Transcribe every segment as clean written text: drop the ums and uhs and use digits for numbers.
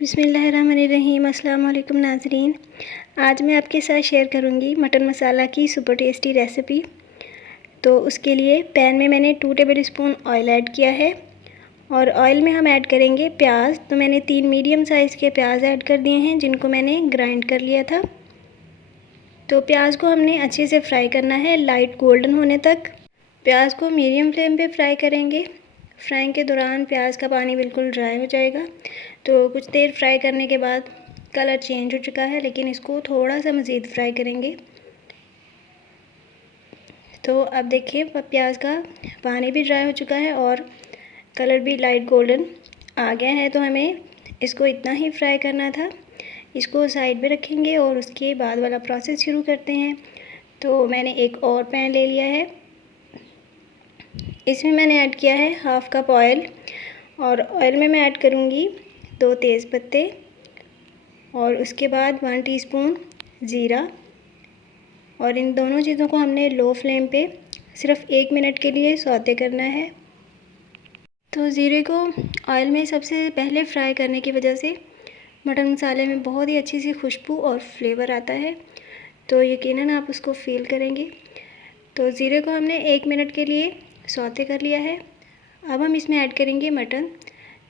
बिस्मिल्लाहिर्रहमानिर्रहीम। अस्सलाम वालेकुम नाज़रीन। आज मैं आपके साथ शेयर करूंगी मटन मसाला की सुपर टेस्टी रेसिपी। तो उसके लिए पैन में मैंने 2 टेबल स्पून ऑयल ऐड किया है और ऑयल में हम ऐड करेंगे प्याज। तो मैंने 3 मीडियम साइज़ के प्याज ऐड कर दिए हैं जिनको मैंने ग्राइंड कर लिया था। तो प्याज को हमने अच्छे से फ्राई करना है लाइट गोल्डन होने तक। प्याज को मीडियम फ्लेम पे फ्राई करेंगे। फ्राइंग के दौरान प्याज का पानी बिल्कुल ड्राई हो जाएगा। तो कुछ देर फ्राई करने के बाद कलर चेंज हो चुका है, लेकिन इसको थोड़ा सा मज़ीद फ्राई करेंगे। तो अब देखिए प्याज का पानी भी ड्राई हो चुका है और कलर भी लाइट गोल्डन आ गया है। तो हमें इसको इतना ही फ्राई करना था। इसको साइड में रखेंगे और उसके बाद वाला प्रोसेस शुरू करते हैं। तो मैंने एक और पैन ले लिया है। इसमें मैंने ऐड किया है 1/2 कप ऑयल और ऑयल में मैं ऐड करूँगी 2 तेज़पत्ते और उसके बाद 1 टीस्पून ज़ीरा। और इन दोनों चीज़ों को हमने लो फ्लेम पे सिर्फ 1 मिनट के लिए सौते करना है। तो ज़ीरे को ऑयल में सबसे पहले फ्राई करने की वजह से मटन मसाले में बहुत ही अच्छी सी खुशबू और फ्लेवर आता है। तो यकीनन आप उसको फ़ील करेंगे। तो ज़ीरे को हमने 1 मिनट के लिए सौते कर लिया है। अब हम इसमें ऐड करेंगे मटन।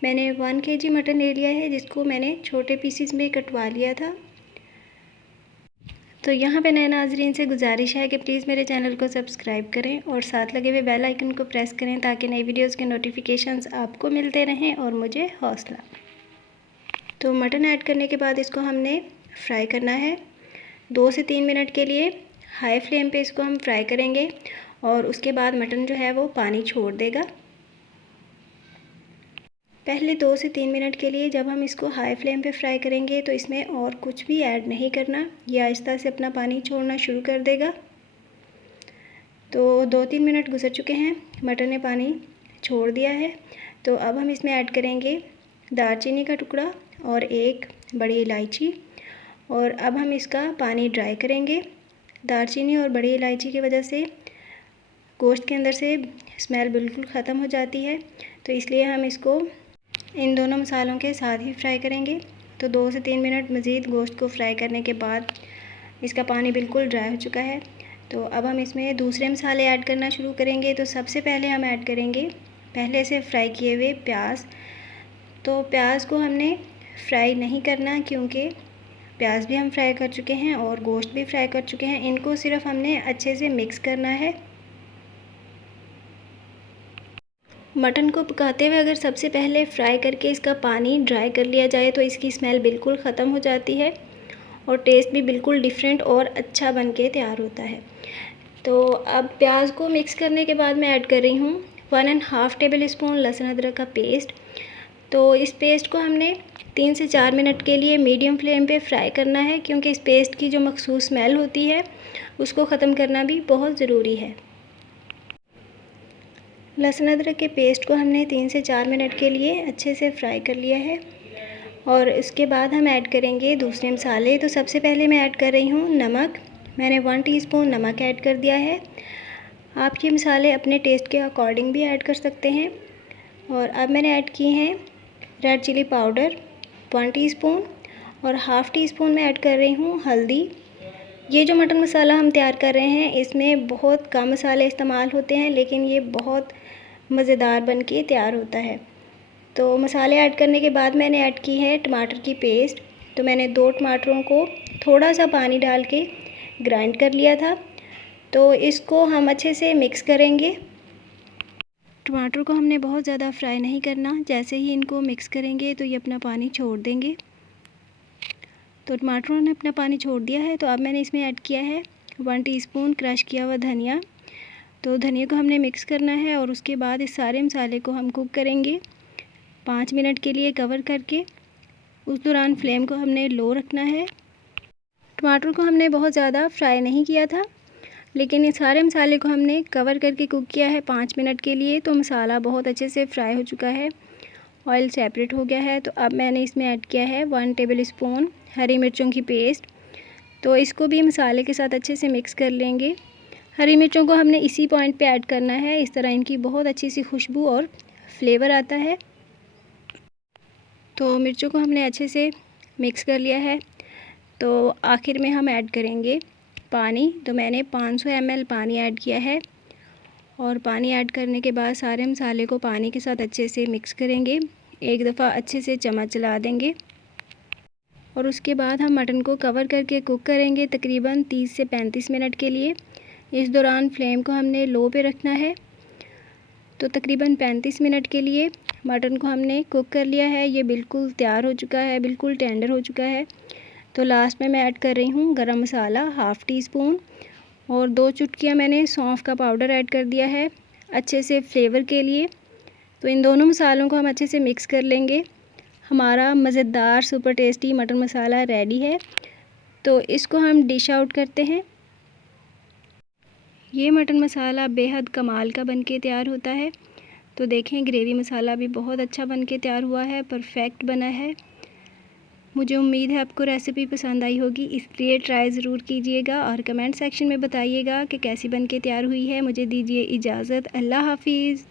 मैंने 1 केजी मटन ले लिया है जिसको मैंने छोटे पीसीस में कटवा लिया था। तो यहाँ पे नए नाज़रीन से गुजारिश है कि प्लीज़ मेरे चैनल को सब्सक्राइब करें और साथ लगे हुए बेल आइकन को प्रेस करें ताकि नई वीडियोज़ के नोटिफिकेशंस आपको मिलते रहें और मुझे हौसला। तो मटन ऐड करने के बाद इसको हमने फ्राई करना है 2 से 3 मिनट के लिए। हाई फ्लेम पे इसको हम फ्राई करेंगे और उसके बाद मटन जो है वो पानी छोड़ देगा। पहले 2 से 3 मिनट के लिए जब हम इसको हाई फ्लेम पे फ्राई करेंगे तो इसमें और कुछ भी ऐड नहीं करना, ये आहिस्ता से अपना पानी छोड़ना शुरू कर देगा। तो 2-3 मिनट गुजर चुके हैं, मटन ने पानी छोड़ दिया है। तो अब हम इसमें ऐड करेंगे दालचीनी का टुकड़ा और 1 बड़ी इलायची। और अब हम इसका पानी ड्राई करेंगे। दालचीनी और बड़ी इलायची की वजह से गोश्त के अंदर से स्मेल बिल्कुल ख़त्म हो जाती है, तो इसलिए हम इसको इन दोनों मसालों के साथ ही फ्राई करेंगे। तो 2 से 3 मिनट मज़ीद गोश्त को फ्राई करने के बाद इसका पानी बिल्कुल ड्राई हो चुका है। तो अब हम इसमें दूसरे मसाले ऐड करना शुरू करेंगे। तो सबसे पहले हम ऐड करेंगे पहले से फ्राई किए हुए प्याज। तो प्याज को हमने फ्राई नहीं करना क्योंकि प्याज भी हम फ्राई कर चुके हैं और गोश्त भी फ्राई कर चुके हैं। इनको सिर्फ हमने अच्छे से मिक्स करना है। मटन को पकाते हुए अगर सबसे पहले फ्राई करके इसका पानी ड्राई कर लिया जाए तो इसकी स्मेल बिल्कुल ख़त्म हो जाती है और टेस्ट भी बिल्कुल डिफरेंट और अच्छा बन के तैयार होता है। तो अब प्याज को मिक्स करने के बाद मैं ऐड कर रही हूँ 1.5 टेबल स्पून लहसुन अदरक का पेस्ट। तो इस पेस्ट को हमने 3 से 4 मिनट के लिए मीडियम फ्लेम पे फ्राई करना है क्योंकि इस पेस्ट की जो मखसूस स्मेल होती है उसको ख़त्म करना भी बहुत ज़रूरी है। लहसुन अदरक के पेस्ट को हमने 3 से 4 मिनट के लिए अच्छे से फ्राई कर लिया है और इसके बाद हम ऐड करेंगे दूसरे मसाले। तो सबसे पहले मैं ऐड कर रही हूँ नमक। मैंने 1 टीस्पून नमक ऐड कर दिया है। आप ये मसाले अपने टेस्ट के अकॉर्डिंग भी ऐड कर सकते हैं। और अब मैंने ऐड किए हैं रेड चिली पाउडर 1 टीस्पून और हाफ़ टी स्पून मैं ऐड कर रही हूँ हल्दी। ये जो मटन मसाला हम तैयार कर रहे हैं इसमें बहुत कम मसाले इस्तेमाल होते हैं, लेकिन ये बहुत मज़ेदार बन के तैयार होता है। तो मसाले ऐड करने के बाद मैंने ऐड की है टमाटर की पेस्ट। तो मैंने 2 टमाटरों को थोड़ा सा पानी डाल के ग्राइंड कर लिया था। तो इसको हम अच्छे से मिक्स करेंगे। टमाटर को हमने बहुत ज़्यादा फ्राई नहीं करना, जैसे ही इनको मिक्स करेंगे तो ये अपना पानी छोड़ देंगे। तो टमाटरों ने अपना पानी छोड़ दिया है। तो अब मैंने इसमें ऐड किया है 1 टीस्पून क्रश किया हुआ धनिया। तो धनिया को हमने मिक्स करना है और उसके बाद इस सारे मसाले को हम कुक करेंगे 5 मिनट के लिए कवर करके। उस दौरान फ्लेम को हमने लो रखना है। टमाटर को हमने बहुत ज़्यादा फ्राई नहीं किया था, लेकिन इस सारे मसाले को हमने कवर करके कुक किया है 5 मिनट के लिए। तो मसाला बहुत अच्छे से फ्राई हो चुका है, ऑयल सेपरेट हो गया है। तो अब मैंने इसमें ऐड किया है 1 टेबल स्पून हरी मिर्चों की पेस्ट। तो इसको भी मसाले के साथ अच्छे से मिक्स कर लेंगे। हरी मिर्चों को हमने इसी पॉइंट पे ऐड करना है, इस तरह इनकी बहुत अच्छी सी खुशबू और फ्लेवर आता है। तो मिर्चों को हमने अच्छे से मिक्स कर लिया है। तो आखिर में हम ऐड करेंगे पानी। तो मैंने 500 ml पानी ऐड किया है और पानी ऐड करने के बाद सारे मसाले को पानी के साथ अच्छे से मिक्स करेंगे। एक दफ़ा अच्छे से चम्मच चला देंगे और उसके बाद हम मटन को कवर करके कुक करेंगे तकरीबन 30 से 35 मिनट के लिए। इस दौरान फ्लेम को हमने लो पे रखना है। तो तकरीबन 35 मिनट के लिए मटन को हमने कुक कर लिया है। ये बिल्कुल तैयार हो चुका है, बिल्कुल टेंडर हो चुका है। तो लास्ट में मैं ऐड कर रही हूँ गरम मसाला हाफ़ टी स्पून और 2 चुटकियाँ मैंने सौंफ का पाउडर ऐड कर दिया है अच्छे से फ्लेवर के लिए। तो इन दोनों मसालों को हम अच्छे से मिक्स कर लेंगे। हमारा मज़ेदार सुपर टेस्टी मटन मसाला रेडी है। तो इसको हम डिश आउट करते हैं। ये मटन मसाला बेहद कमाल का बनके तैयार होता है। तो देखें ग्रेवी मसाला भी बहुत अच्छा बनके तैयार हुआ है, परफेक्ट बना है। मुझे उम्मीद है आपको रेसिपी पसंद आई होगी, इसलिए ट्राई ज़रूर कीजिएगा और कमेंट सेक्शन में बताइएगा कि कैसी बनके तैयार हुई है। मुझे दीजिए इजाज़त। अल्लाह हाफ़िज़।